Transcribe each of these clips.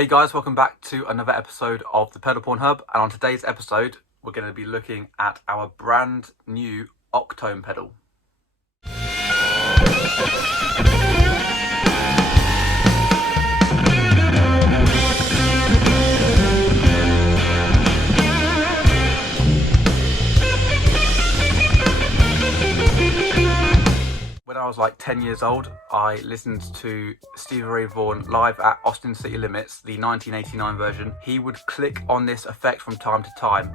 Hey guys, welcome back to another episode of the Pedal Porn Hub, and on today's episode we're going to be looking at our brand new Octone pedal. When I was like 10 years old, I listened to Stevie Ray Vaughan live at Austin City Limits, the 1989 version. He would click on this effect from time to time,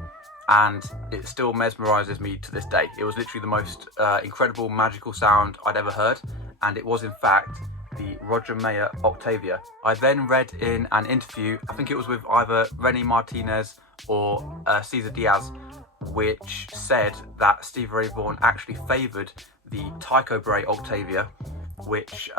and it still mesmerizes me to this day. It was literally the most incredible, magical sound I'd ever heard, and it was in fact the Roger Mayer Octavia. I then read in an interview, I think it was with either Rennie Martinez or Cesar Diaz, which said that Stevie Ray Vaughan actually favoured the Tycho Brahe Octavia, which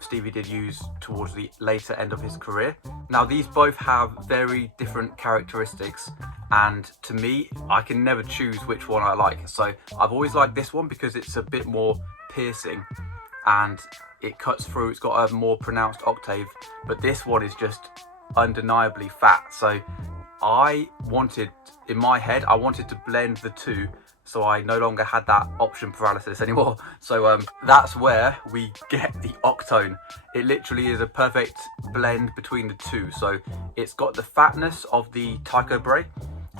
Stevie did use towards the later end of his career. Now these both have very different characteristics, and to me, I can never choose which one I like. So I've always liked this one because it's a bit more piercing and it cuts through, it's got a more pronounced octave, but this one is just undeniably fat. So I wanted, in my head, I wanted to blend the two, so I no longer had that option paralysis anymore. So that's where we get the Octone. It literally is a perfect blend between the two. So it's got the fatness of the Tycho Brahe,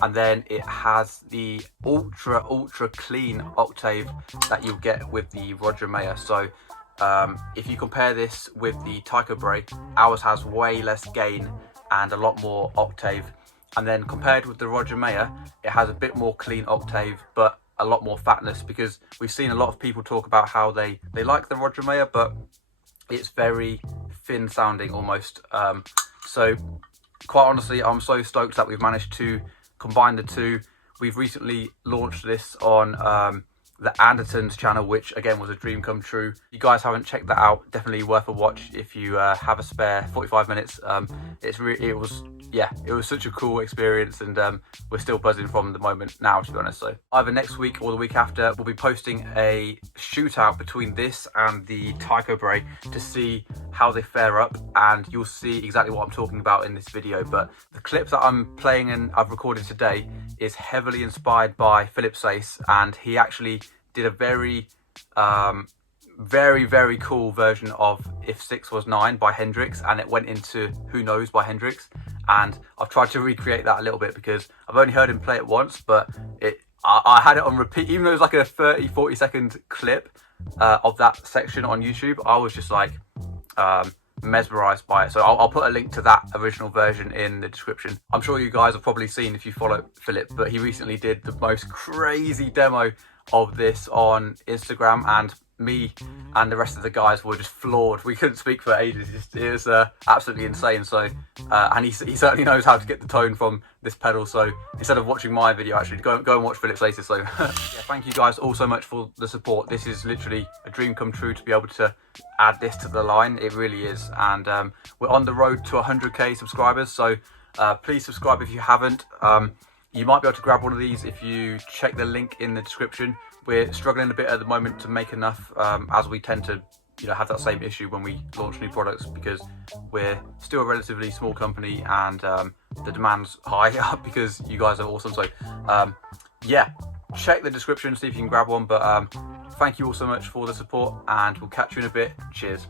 and then it has the ultra clean octave that you'll get with the Roger Mayer. So if you compare this with the Tycho Brahe, ours has way less gain and a lot more octave. And then compared with the Roger Mayer, it has a bit more clean octave, but a lot more fatness, because we've seen a lot of people talk about how they like the Roger Mayer, but it's very thin sounding almost. So quite honestly, I'm so stoked that we've managed to combine the two. We've recently launched this on the Andertons channel, which again was a dream come true. If you guys haven't checked that out, definitely worth a watch if you have a spare 45 minutes. It was such a cool experience, and we're still buzzing from the moment now, to be honest. So either next week or the week after, we'll be posting a shootout between this and the Tycho Brahe to see how they fare up, and you'll see exactly what I'm talking about in this video. But the clip that I'm playing and I've recorded today is heavily inspired by Philip Sayce, and he actually did a very cool version of If 6 Was 9 by Hendrix, and it went into Who Knows by Hendrix. And I've tried to recreate that a little bit because I've only heard him play it once, but I had it on repeat. Even though it was like a 30-40 second clip of that section on YouTube, I was just like mesmerized by it. So I'll put a link to that original version in the description. I'm sure you guys have probably seen if you follow Philip, but he recently did the most crazy demo of this on Instagram, and me and the rest of the guys were just floored. We couldn't speak for ages. It was absolutely insane. So and he certainly knows how to get the tone from this pedal. So instead of watching my video, actually go and watch Philip Sayce. So yeah, thank you guys all so much for the support. This is literally a dream come true to be able to add this to the line. It really is. And we're on the road to 100k subscribers, so please subscribe if you haven't. You might be able to grab one of these if you check the link in the description. We're struggling a bit at the moment to make enough, as we tend to have that same issue when we launch new products, because we're still a relatively small company, and the demand's high because you guys are awesome. So yeah, check the description, see if you can grab one. But thank you all so much for the support, and we'll catch you in a bit. Cheers.